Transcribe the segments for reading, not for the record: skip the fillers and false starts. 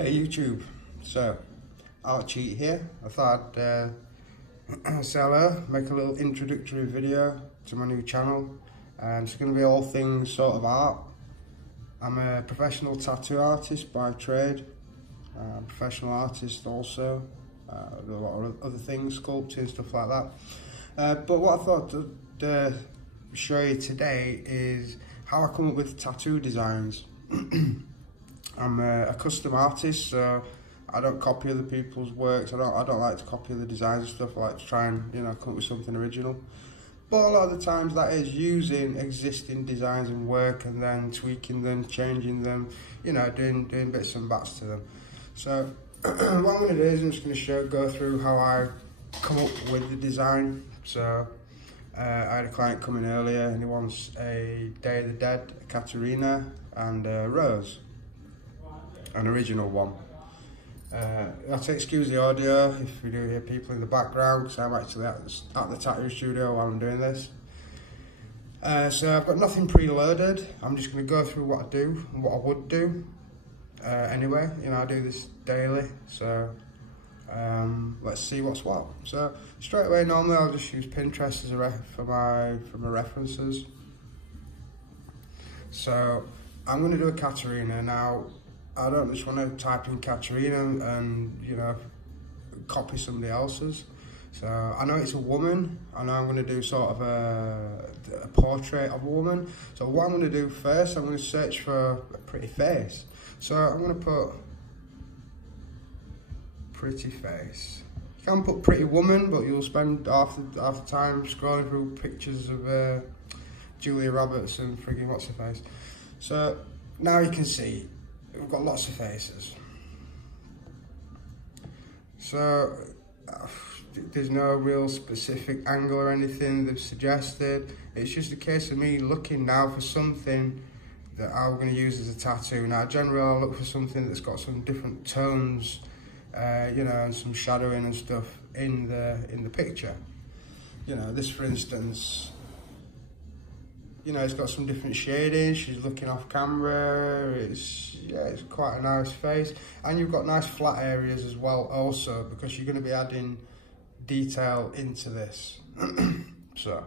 Hey YouTube, so Art Cheat here. I thought I'd say hello, make a little introductory video to my new channel. It's going to be all things sort of art. I'm a professional tattoo artist by trade, professional artist also, do a lot of other things, sculpting, stuff like that. But what I thought to show you today is how I come up with tattoo designs. I'm a custom artist, so I don't copy other people's works. I don't like to copy the designs and stuff. I like to try and come up with something original. But a lot of the times that is using existing designs and work and then tweaking them, changing them, doing bits and bats to them. So what I'm going to do is I'm just going to go through how I come up with the design. So I had a client come in earlier and he wants a Day of the Dead, a Katarina and a Rose. An original one. I have to excuse the audio if we do hear people in the background because I'm actually at the tattoo studio while I'm doing this. So I've got nothing preloaded. I'm just going to go through what I do and what I would do. Anyway, I do this daily, so let's see what's what. So straight away, normally I'll just use Pinterest as for my references. So I'm going to do a Katarina now. I don't just want to type in Katarina and copy somebody else's. So I know it's a woman. I know I'm going to do sort of a portrait of a woman. So what I'm going to do first, I'm going to search for a pretty face. So I'm going to put pretty face. You can put pretty woman, but you'll spend half the time scrolling through pictures of Julia Roberts and frigging what's her face. So now you can see we've got lots of faces. So there's no real specific angle or anything they've suggested. It's just a case of me looking now for something that I'm going to use as a tattoo. Now generally I'll look for something that's got some different tones, and some shadowing and stuff in the picture. This for instance, it's got some different shading. She's looking off camera. It's quite a nice face, and you've got nice flat areas as well also, because you're going to be adding detail into this. So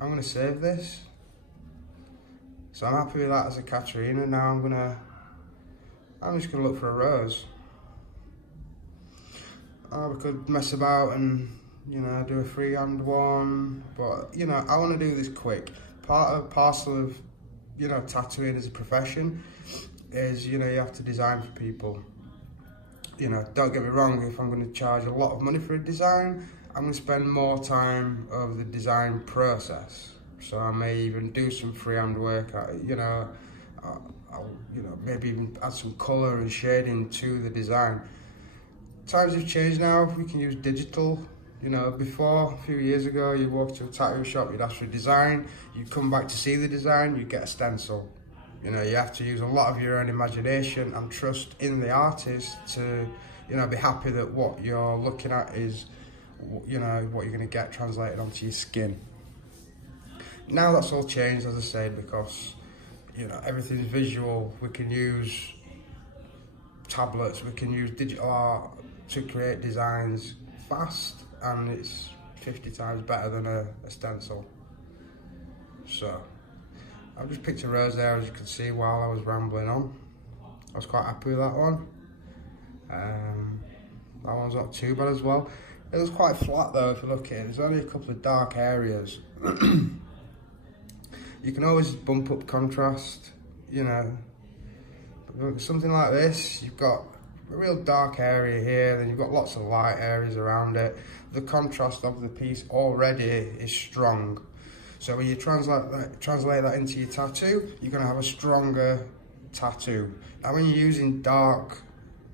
I'm going to save this. So I'm happy with that as a Katarina. Now I'm just going to look for a Rose. We could mess about and do a freehand one, but I want to do this quick. Parcel of tattooing as a profession is you have to design for people. Don't get me wrong, if I'm going to charge a lot of money for a design, I'm going to spend more time over the design process. So I may even do some freehand work. I'll maybe even add some colour and shading to the design. Times have changed now. We can use digital. Before, a few years ago, you walk to a tattoo shop, you'd ask for a design, you'd come back to see the design, you'd get a stencil. You have to use a lot of your own imagination and trust in the artist to, be happy that what you're looking at is, what you're going to get translated onto your skin. Now that's all changed, as I said, because, everything's visual. We can use tablets, we can use digital art to create designs fast, and it's 50 times better than a stencil. So I've just picked a Rose there, as you can see, while I was rambling on. I was quite happy with that one. That one's not too bad as well. It was quite flat though, if you look at it. There's only a couple of dark areas. You can always bump up contrast, But something like this, you've got a real dark area here, then you've got lots of light areas around it. The contrast of the piece already is strong. So when you translate that into your tattoo, you're going to have a stronger tattoo. Now when you're using darks,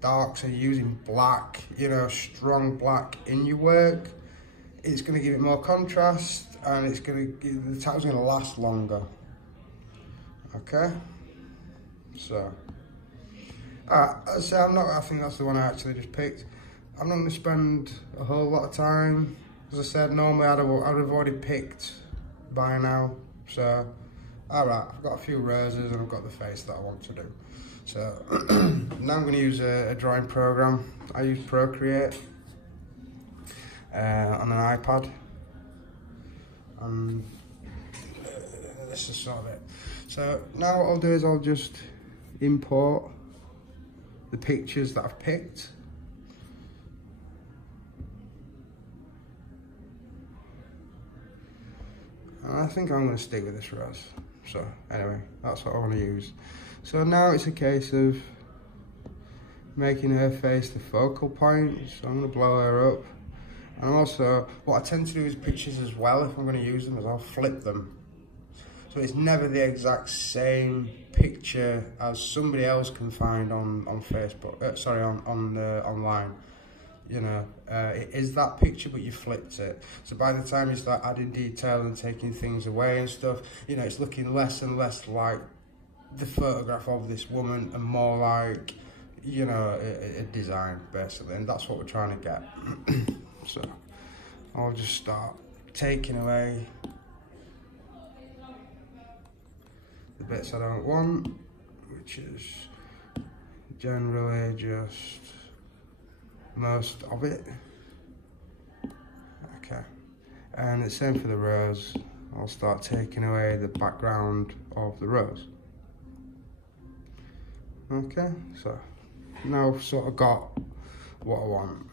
so you're using black, strong black in your work, it's going to give it more contrast, and the tattoo's going to last longer. Okay? So I think that's the one I actually just picked. I'm not going to spend a whole lot of time. As I said, normally I'd have already picked by now. So, alright, I've got a few roses and I've got the face that I want to do. So now I'm going to use a drawing program. I use Procreate on an iPad, and this is sort of it. So now what I'll do is I'll just import the pictures that I've picked. And I think I'm going to stick with this rose. So anyway, that's what I want to use. So now it's a case of making her face the focal point. So I'm going to blow her up. And also, what I tend to do with pictures as well, if I'm going to use them, is I'll flip them. So it's never the exact same picture as somebody else can find on Facebook, sorry, online. You know, it is that picture, but you flipped it. So by the time you start adding detail and taking things away and stuff, you know, it's looking less and less like the photograph of this woman and more like, you know, a design, basically. And that's what we're trying to get. So I'll just start taking away the bits I don't want, which is generally just most of it. Okay, and the same for the rose. I'll start taking away the background of the rose. Okay, so now I've sort of got what I want.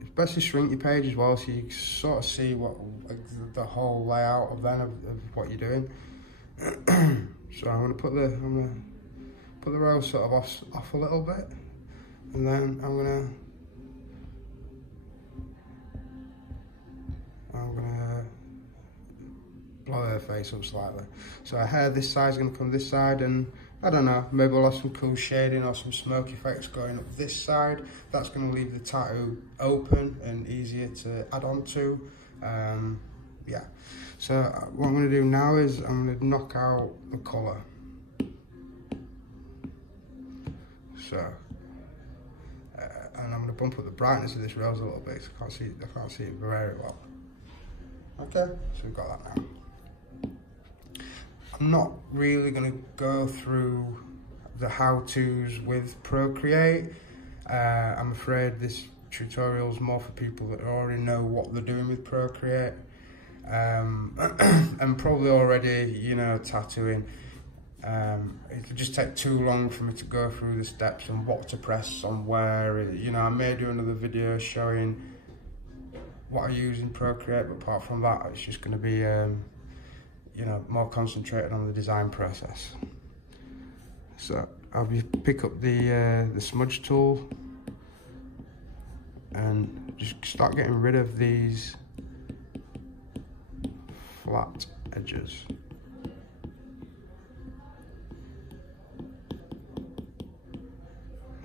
It's best to shrink your page as well, so you sort of see what the whole layout of what you're doing. So I'm gonna put the rose sort of off a little bit, and then I'm gonna blow her face up slightly. So her hair this side's gonna come this side, and I don't know, maybe we'll have some cool shading or some smoke effects going up this side. That's gonna leave the tattoo open and easier to add on to. Yeah, so what I'm gonna do now is I'm gonna knock out the color. So, and I'm gonna bump up the brightness of this rose a little bit, so I can't see it very well. Okay, so we've got that now. I'm not really gonna go through the how-tos with Procreate. I'm afraid this tutorial is more for people that already know what they're doing with Procreate, and probably already, you know, tattooing. It'll just take too long for me to go through the steps and what to press on where. You know, I may do another video showing what I use in Procreate, but apart from that, it's just going to be, you know, more concentrated on the design process. So I'll pick up the smudge tool and just start getting rid of these flat edges.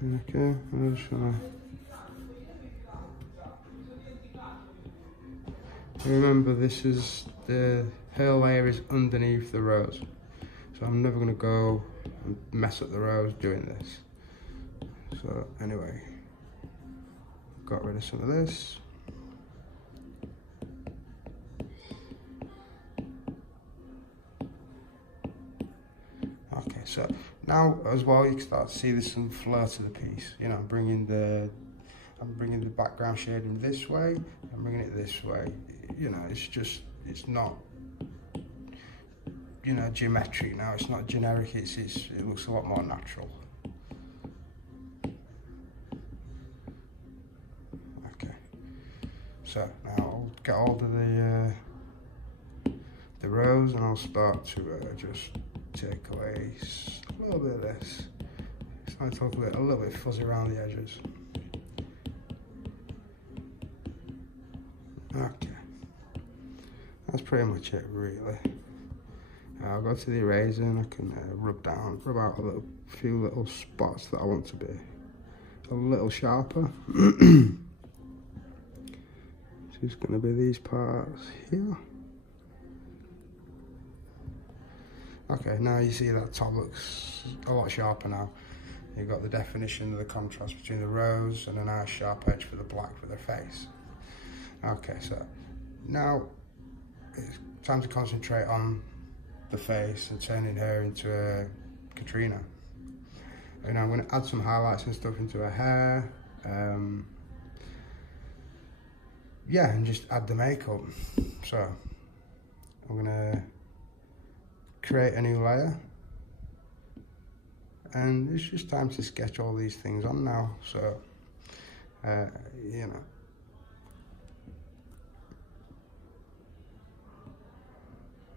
Okay, I'm just gonna remember this is the hair layer is underneath the rose, so I'm never gonna go and mess up the rose doing this. So anyway, got rid of some of this. Okay, so now as well you can start to see there's some flow to the piece. You know, I'm bringing the background shading this way, I'm bringing it this way. You know, it's not, you know, geometric now. It's not generic. It looks a lot more natural. Okay, so now I'll get hold of the rose, and I'll start to just take away a little bit of this. It's starting to look a little bit fuzzy around the edges. Okay, that's pretty much it, really. I'll go to the eraser and I can rub out a few little spots that I want to be a little sharper. Just going to be these parts here. Okay, now you see that top looks a lot sharper now. You've got the definition of the contrast between the rose and a nice sharp edge for the black for the face. Okay, so now it's time to concentrate on the face and turning her into a Katrina. And I'm going to add some highlights and stuff into her hair. Yeah, and just add the makeup. So I'm going to create a new layer. And it's just time to sketch all these things on now. So, you know.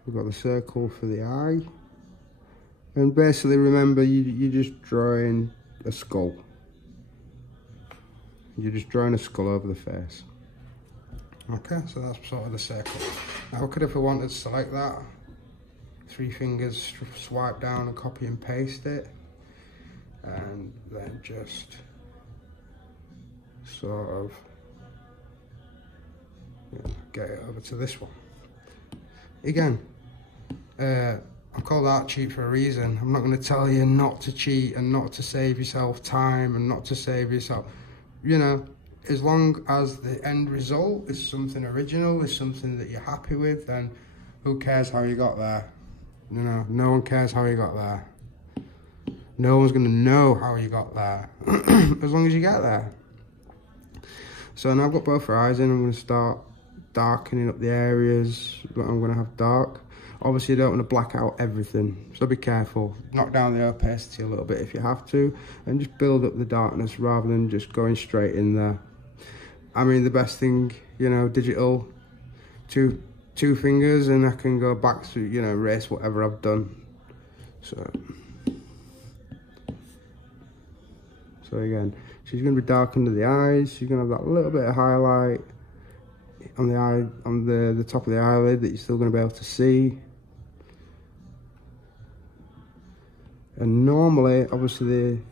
We've got the circle for the eye. And basically remember, you're just drawing a skull. You're just drawing a skull over the face. Okay, so that's sort of the circle. Now look at if I wanted to select that. 3 fingers, swipe down and copy and paste it. And then just sort of get it over to this one. Again, I'm called Art Cheat for a reason. I'm not going to tell you not to cheat and not to save yourself time and not to save yourself, you know, as long as the end result is something original, is something that you're happy with, then who cares how you got there? You know, no one cares how you got there. No one's going to know how you got there, as long as you get there. So now I've got both her eyes in, I'm going to start darkening up the areas that I'm going to have dark. Obviously you don't want to black out everything, so be careful. Knock down the opacity a little bit if you have to, and just build up the darkness rather than just going straight in there. I mean, the best thing, you know, digital, two fingers, and I can go back to, you know, erase whatever I've done. So again, she's going to be dark under the eyes. She's going to have that little bit of highlight on the eye, on the top of the eyelid that you're still going to be able to see. And normally, obviously,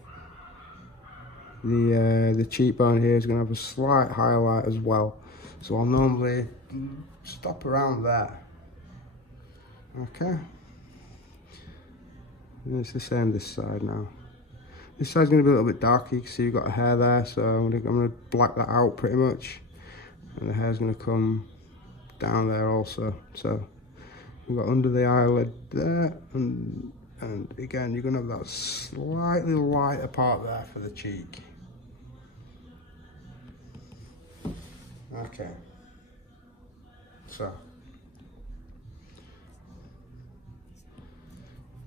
the cheekbone here is going to have a slight highlight as well. So I'll normally stop around there. Okay. And it's the same this side now. This side's going to be a little bit darker. You can see you've got a hair there, so I'm going to black that out pretty much. And the hair's going to come down there also. So we've got under the eyelid there, and again, you're going to have that slightly lighter part there for the cheek. Okay. So.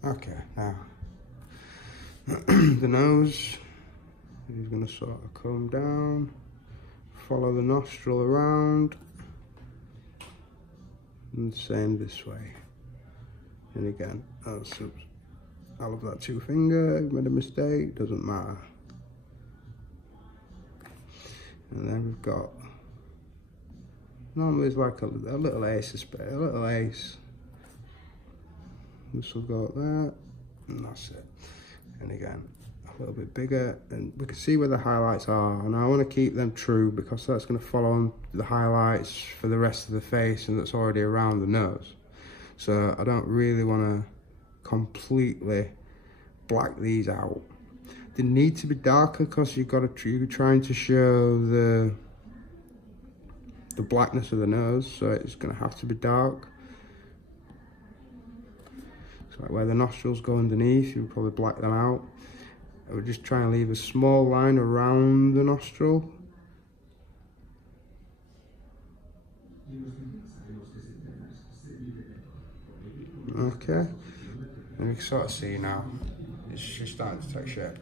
Okay, now. The nose is going to sort of come down, follow the nostril around, and same this way. And again, I'll have that 2 finger, made a mistake, doesn't matter. And then we've got, normally it's like a little ace, a little ace. This will go like that, and that's it. And again, a little bit bigger, and we can see where the highlights are, and I want to keep them true because that's going to follow on the highlights for the rest of the face, and that's already around the nose. So I don't really want to completely black these out. They need to be darker because you're trying to show the blackness of the nose, so it's going to have to be dark. Like where the nostrils go underneath, you would probably black them out. I would just try and leave a small line around the nostril. Okay, and you can sort of see now, it's just starting to take shape.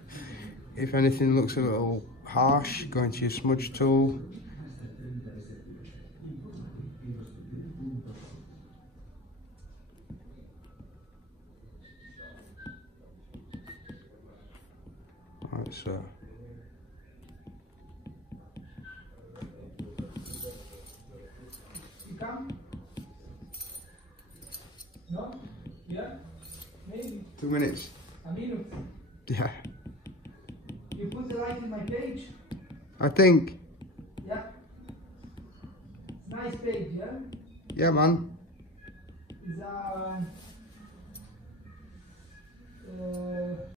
If anything looks a little harsh, go into your smudge tool. Right, so you come? No? Yeah? Maybe. 2 minutes. A minute. Yeah. You put the light in my page? I think. Yeah. It's nice page, yeah? Yeah, man. Is